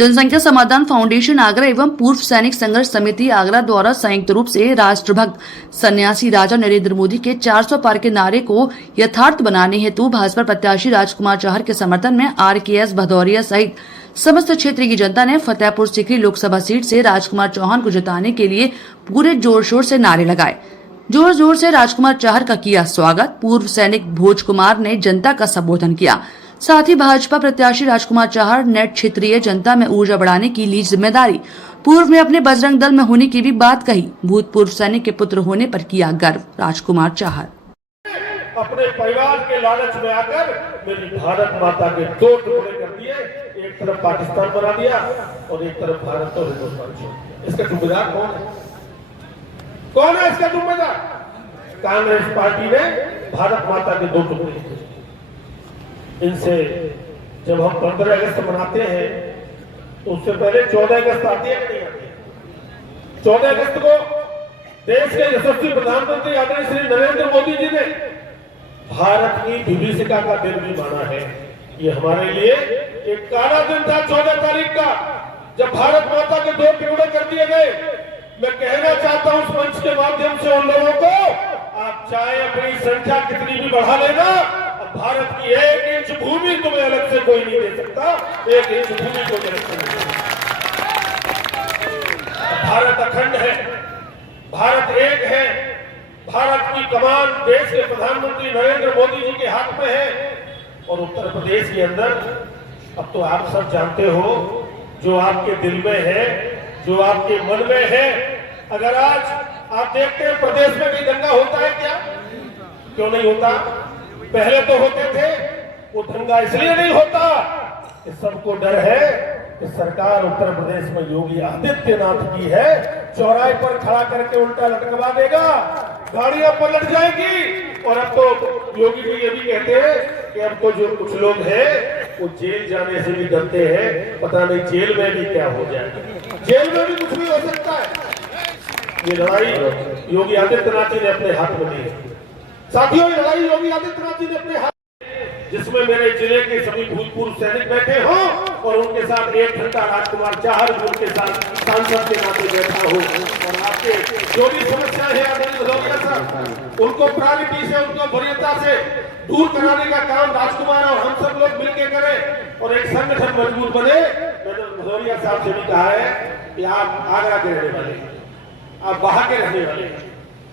जनसंख्या समाधान फाउंडेशन आगरा एवं पूर्व सैनिक संघर्ष समिति आगरा द्वारा संयुक्त रूप से राष्ट्रभक्त सन्यासी राजा नरेंद्र मोदी के 400 पार के नारे को यथार्थ बनाने हेतु भाजपा प्रत्याशी राजकुमार चाहर के समर्थन में RKS भदौरिया सहित समस्त क्षेत्र की जनता ने फतेहपुर सीकरी लोकसभा सीट से राजकुमार चौहान को जिताने के लिए पूरे जोर शोर से नारे लगाए। जोर जोर से राजकुमार चाहर का किया स्वागत। पूर्व सैनिक भोज कुमार ने जनता का संबोधन किया। साथ ही भाजपा प्रत्याशी राजकुमार चाहर ने क्षेत्रीय जनता में ऊर्जा बढ़ाने की ली जिम्मेदारी। पूर्व में अपने बजरंग दल में होने की भी बात कही। भूतपूर्व सैनिक के पुत्र होने पर किया गर्व। राजकुमार चाहर अपने परिवार के लालच में आकर मेरी भारत माता के दो टुकड़े कर दिए। एक तरफ पाकिस्तान बना दिया और एक तरफ भारत और हिंदुस्तान छोड़ दिया। इसका जिम्मेदार कौन है? कौन है इसका जिम्मेदार? कांग्रेस पार्टी ने भारत माता के दो टुकड़े किए। इनसे जब हम 15 अगस्त मनाते हैं तो उससे पहले 14 अगस्त आती है कि नहीं आती? 14 अगस्त को देश के यशस्वी प्रधानमंत्री आदरणीय श्री नरेंद्र मोदी जी ने भारत की विभीषिका का दिन भी माना है। ये हमारे लिए एक काला दिन था 14 तारीख का, जब भारत माता के दो टुकड़े कर दिए गए। मैं कहना चाहता हूं उस मंच के माध्यम से उन लोगों को, आप चाहे अपनी संख्या कितनी भी बढ़ा लेना, भारत की 1 इंच भूमि तुम्हें अलग से कोई नहीं दे सकता। 1 इंच भूमि को अलग से नहीं दे सकता। भारत अखंड है, भारत एक है। भारत की कमान देश के प्रधानमंत्री नरेंद्र मोदी जी के हाथ में है। और उत्तर प्रदेश के अंदर अब तो आप सब जानते हो, जो आपके दिल में है, जो आपके मन में है। अगर आज आप देखते हैं प्रदेश में भी दंगा होता है क्या? क्यों नहीं होता? पहले तो होते थे। वो दंगा इसलिए नहीं होता कि सबको डर है कि सरकार उत्तर प्रदेश में योगी आदित्यनाथ की है, चौराहे पर खड़ा करके उल्टा लटकवा देगा, गाड़ियां पलट जाएगी। और अब तो योगी जी ये भी कहते हैं कि अब तो जो कुछ लोग हैं वो जेल जाने से भी डरते हैं। पता नहीं जेल में भी क्या हो जाए, जेल में भी कुछ भी हो सकता है। ये लड़ाई योगी आदित्यनाथ जी ने अपने हाथ में ली है। साथियों, ये लड़ाई योगी आदित्यनाथ जी ने अपने हाथ, जिसमें मेरे जिले के सभी भूतपूर्व सैनिक बैठे हो और उनके साथ 1 घंटा राजकुमार चाहर भी उनके साथ सांसद के नाते बैठा हो। और आपके जो भी समस्याएं हैं आदरणीय भदौरिया साहब, उनको प्रायोरिटी से, उनको वरीयता से दूर कराने का काम राजकुमार और हम सब लोग मिलकर करें और एक संगठन मजबूत बने। मैंने भदौरिया साहब से भी कहा है कि आप आगरा के रहने वाले हैं, आप वहां के रहने वाले हैं,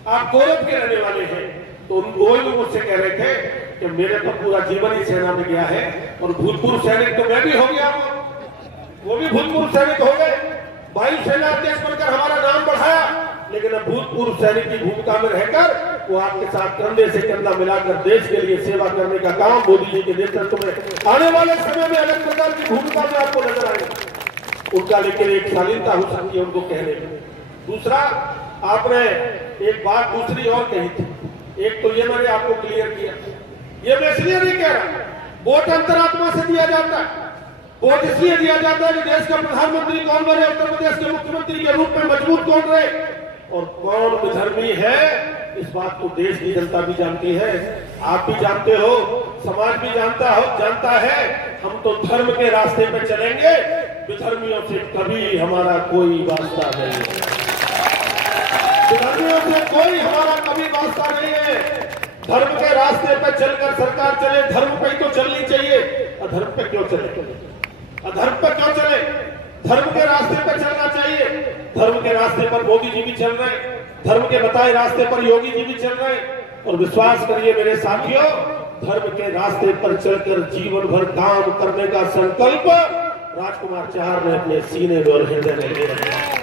आप गोरख के रहने वाले हैं। तो वो लोग मुझसे कह रहे थे कि मेरे तो पूरा जीवन ही सेना में गया है और भूतपूर्व सैनिक तो मैं भी हो गया, वो भी भूतपूर्व सैनिक हो गए। वायुसेना अध्यक्ष बनकर हमारा नाम बढ़ाया, लेकिन अब भूतपूर्व सैनिक की भूमिका में रहकर वो आपके साथ कंधे से कंधा मिलाकर देश के लिए सेवा करने का काम मोदी जी के नेतृत्व में आने वाले समय में अलग प्रकार की भूमिका में आपको नजर आएगा। उनका लेकिन एक शालीनता हो सकती है उनको कहने में। दूसरा, आपने एक बात दूसरी और कही थी। एक तो ये मैंने आपको क्लियर किया, ये मैं इसलिए नहीं कह रहा, वोट अंतरात्मा से दिया जाता है। वोट इसलिए दिया जाता है कि देश का प्रधानमंत्री कौन बने, उत्तर प्रदेश के मुख्यमंत्री के रूप में मजबूत कौन रहे और कौन विधर्मी है। इस बात को देश की जनता भी जानती है, आप भी जानते हो, समाज भी जानता है। हम तो धर्म के रास्ते पे चलेंगे, विधर्मियों से कभी हमारा कोई वास्ता नहीं है। विधर्मियों से कोई हमारा कभी वास्ता नहीं है। धर्म के रास्ते पर चलकर सरकार चले, धर्म पे ही तो चलनी चाहिए। अधर्म पे क्यों चले? अधर्म पे क्यों चले? धर्म के रास्ते पर चलना चाहिए। धर्म के रास्ते पर मोदी जी भी चल रहे हैं, धर्म के बताए रास्ते पर योगी जी भी चल रहे हैं। और विश्वास करिए मेरे साथियों, धर्म के रास्ते पर चलकर जीवन भर काम करने का संकल्प राजकुमार चाहर ने अपने सीने में और हृदय में ले रखा है।